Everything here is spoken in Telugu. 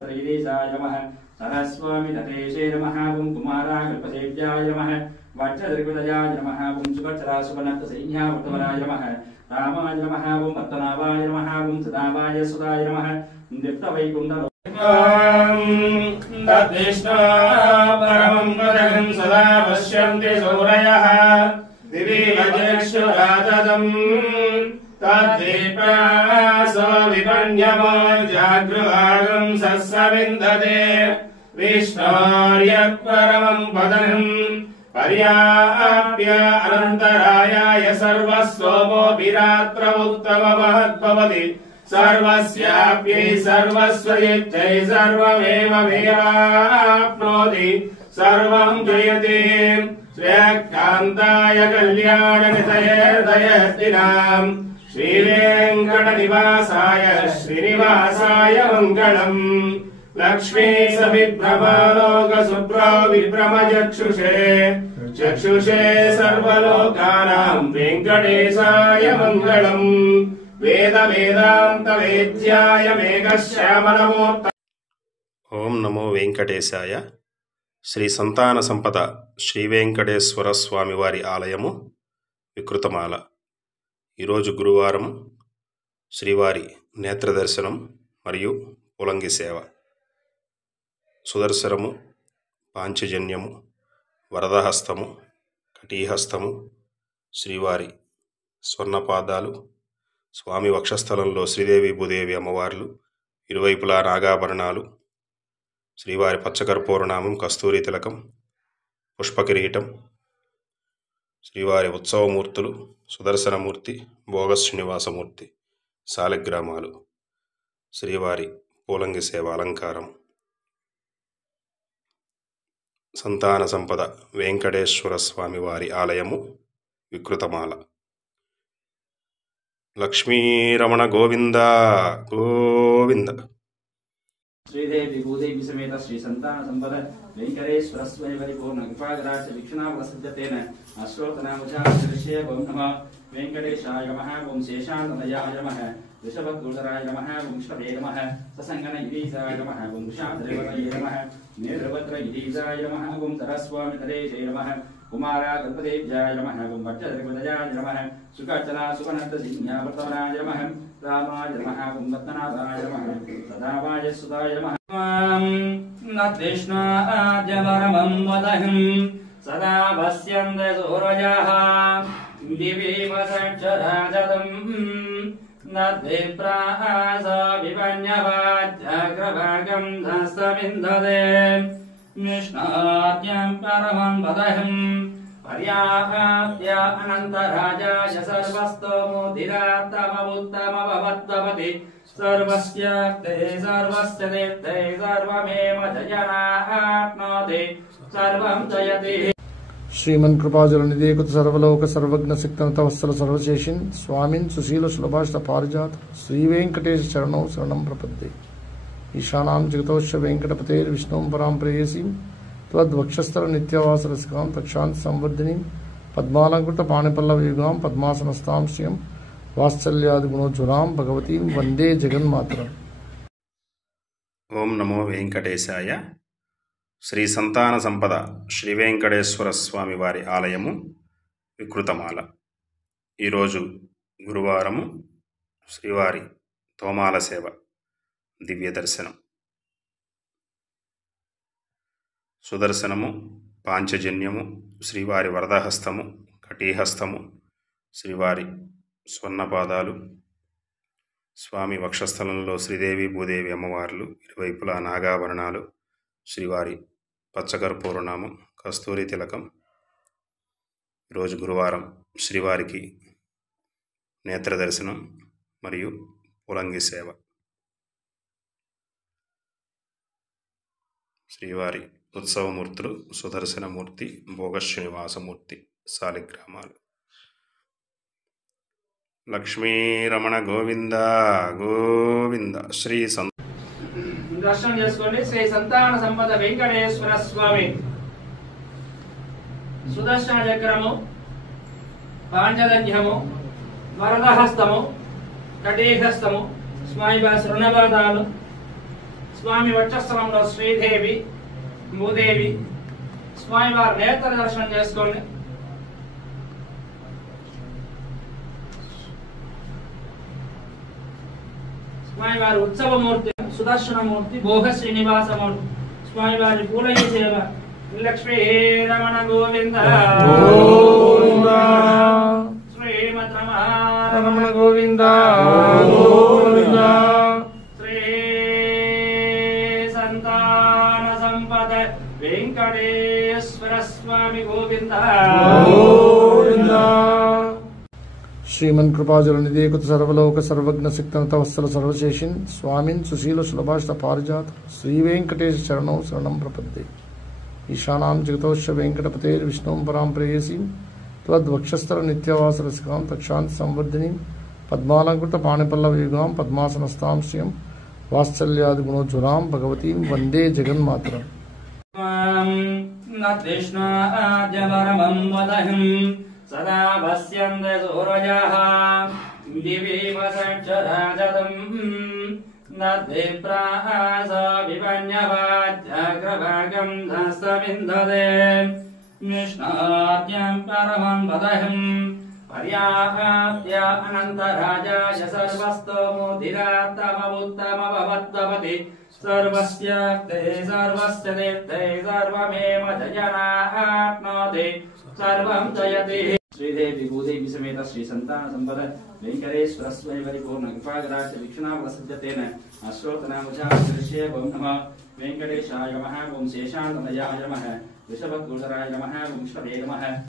ईशाय नमः सरस्वामी नटेशे नमः ओं कुमाराकल्पसेव्याय नमः वज्रदृग्विदयाय नमः ओं सुभद्रासुपनक्तसैन्यावर्तवराय नमः रामाय नमः ओं पद्मनाभाय नमः ओं सदाभाय सुदाय नमः दीप्तवैकुण्ठ तद्विष्णो परमं पदं सदा पश्यन्ति सूरयः दिवि वज्रेक्षुराततं तद्दीप्रासो विपण्यमो जागृहागं सस्सविन्दते विष्णोर्यत्परमं पदं पर्याप्य अनन्तरायाय सर्वस्वमो विरात्रमुत्तममहद्भवति सर्वस्याप्यै सर्वस्वयच्चै सर्वमेवमेवाप्नोति सर्वं जयति श्रेयकान्ताय कल्याणनिधये दयस्तिनाम् श्रीवेङ्कटनिवासाय श्रीनिवासाय मङ्गलम् लक्ष्मी सविभ्रमलोकसुप्रो विभ्रमचक्षुषे चक्षुषे सर्वलोकानां वेङ्कटेशाय मङ्गलम् वेद वेदांत वेद्याय मेघश्यामलमूर्त। ओम नमो वेंकटेशाय। శ్రీ సంతాన సంపద శ్రీ వెంకటేశ్వర స్వామి వారి ఆలయము వికృతమాల. ఈరోజు గురువారం శ్రీవారి నేత్ర దర్శనం మరియు పులంగి సేవ. సుదర్శనము, పాంచజన్యము, వరదహస్తము, కటీహస్తము, శ్రీవారి స్వర్ణపాదాలు, స్వామి వక్షస్థలంలో శ్రీదేవి భూదేవి అమ్మవార్లు, ఇరువైపులా నాగాభరణాలు, శ్రీవారి పచ్చకర్పూరనామం, కస్తూరి తిలకం, పుష్పకిరీటం, శ్రీవారి ఉత్సవమూర్తులు, సుదర్శనమూర్తి, భోగ శ్రీనివాసమూర్తి, శాలిగ్రామాలు, శ్రీవారి పూలంగి సేవ అలంకారం. సంతాన సంపద వెంకటేశ్వర స్వామి వారి ఆలయము వికృతమాల. లక్ష్మీరమణ గోవింద గోవింద. श्रीदेवी भूदेवी समेत श्री संतान संपद वेंकटेश्वर स्वामी परिपूर्ण कृपाग्राच वीक्षणावसद्यतेन अश्रोतनामचार्य ओं नमः वेंकटेशाय नमः ओं शेषानंदयाय नमः ऋषभदूतराय नमः ओं विष्णवे नमः ससंगन ईशाय नमः ओं शाद्रेवतये नमः नेत्रवत्र ईशाय नमः ओं सरस्वामी नरेशे नमः कुमाराकल्पसेव्याय नमः ओं वज्रदृग्विदयाय नमः सुकाचला सुपनक्तसिंहावर्तवराय नमः रामाय नमः ओं पद्मनाभाय नमः सदाभाय सुदाय नमः नद्विष्णाद्यवरमं वदहं सदा पश्यन्ति सूरयः दिवि वसक्षराजतं नद्विप्रासो विपण्यवाज्जाग्रभागं धस्तविन्दते विष्णोर्यं परमं वदहं पर्याप्य अनन्तराजाय सर्वस्तोमुदिरात्तममुत्तमभवद्भवति सर्वस्याप्ते सर्वस्य तीर्थे सर्वमेव जयनाप्नोति सर्वं जयति। श्रीमन् कृपाजलनिधे कुत सर्वलोक सर्वज्ञ सिक्तवत्सल सर्वशेषिन् स्वामिन् सुशील सुलभाष्ट पारिजात श्री वेंकटेश चरणौ शरणं प्रपद्ये। ईशानां जगतोश्च वेंकटपतेर्विष्णुं परां प्रेयसीं त्वद्वक्षस्थल नित्यवासरसिकां तक्षान्ति संवर्धिनीं पद्मालंकृत पाणिपल्लवयुगां पद्मासनस्तां श्रियं वात्सल्यादिगुणोज्ज्वलां भगवतीं वंदे जगन्मातरम्। ఓం నమో వెంకటేశాయ. శ్రీ సంతాన సంపద శ్రీ వెంకటేశ్వర స్వామి వారి ఆలయము వికృతమాల. ఈరోజు గురువారము శ్రీవారి తోమాల సేవ దివ్య దర్శనం. సుదర్శనము, పాంచజన్యము, శ్రీవారి వరదహస్తము, కటీహస్తము, శ్రీవారి స్వర్ణపాదాలు, స్వామి వక్షస్థలంలో శ్రీదేవి భూదేవి అమ్మవార్లు, ఇరువైపులా నాగాభరణాలు, శ్రీవారి పచ్చకర్పూరనామం, కస్తూరి తిలకం. ఈరోజు గురువారం శ్రీవారికి నేత్ర దర్శనం మరియు పులంగి సేవ. శ్రీవారి ఉత్సవమూర్తులు సుదర్శనమూర్తి, భోగ శ్రీనివాసమూర్తి, శాలిగ్రామాలు. లక్ష్మీరమణ గోవింద గోవింద. శ్రీ దర్శనం చేసుకోండి. శ్రీ సంతాన సంపద వెంకటేశ్వర స్వామి సుదర్శన చక్రము, పాంచజన్యము, వరదహస్తము, కటీహస్తము, స్వామి శరణపాదాలు, స్వామి వక్షస్థలంలో శ్రీదేవి భూదేవి స్వామి వారి నేత్ర దర్శనం చేసుకోండి. స్వామి వారి ఉత్సవమూర్తి సుదర్శనమూర్తి భోగ శ్రీనివాసమూర్తి స్వామి వారి పూలయ్య సేవ లక్ష్మీ రమణ గోవింద శ్రీమద్ రమణ గోవింద శ్రీ సంతాన సంపద వెంకటేశ్వర స్వామి గోవింద శ్రీమన్ కృపాజలనిధి కృత సర్వలోక సర్వజ్ఞ సిక్తనత వత్సల సర్వశేషిన్ స్వామిన్ సుశీల సులభాషిత పారిజాత శ్రీ వెంకటేశ శరణం శరణం ప్రపద్దే. ఈశానాం జగతోష వెంకటపతేర్ విష్ణుం పరాం ప్రేయసీం త్వద్వక్షస్థల నిత్యవాస రసికాం తక్షాంతి సంవర్ధినీం పద్మాలంకృత పాణిపల్లవయుగాం పద్మాసనస్తాం శ్రియం వాత్సల్యాది గుణోజ్వలాం భగవతీం వందే జగన్మాతరం. సదా పశ్యంతే సూరజః దివి వసక్షరాజతం నద్విప్రాస విపన్యవాజ్జాగ్రభాగం ధస్తవిందదే విష్ణాద్యం పరమం వదహం పర్యాప్త్య అనంతరాజాయ సర్వస్తోముదిరాత్తమవుత్తమభవద్భవతి సర్వస్యాప్తే సర్వస్య దేప్తే సర్వమేవ జయనాప్నోతి సర్వం జయతి. శ్రీదేవి భూదేవి సమేత శ్రీ సంతాన సంపద వెంకటేశ్వర స్వామి పరిపూర్ణ కృపాగ్రాహ్య వీక్షణాఫల సిద్ధతేన అశ్రోతనామజాశ్రయ ఓం నమః వెంకటేశాయ నమః ఓం శేషాంతమయాయ నమః వృషభకూటరాయ నమః ఓం విష్ణవే నమః.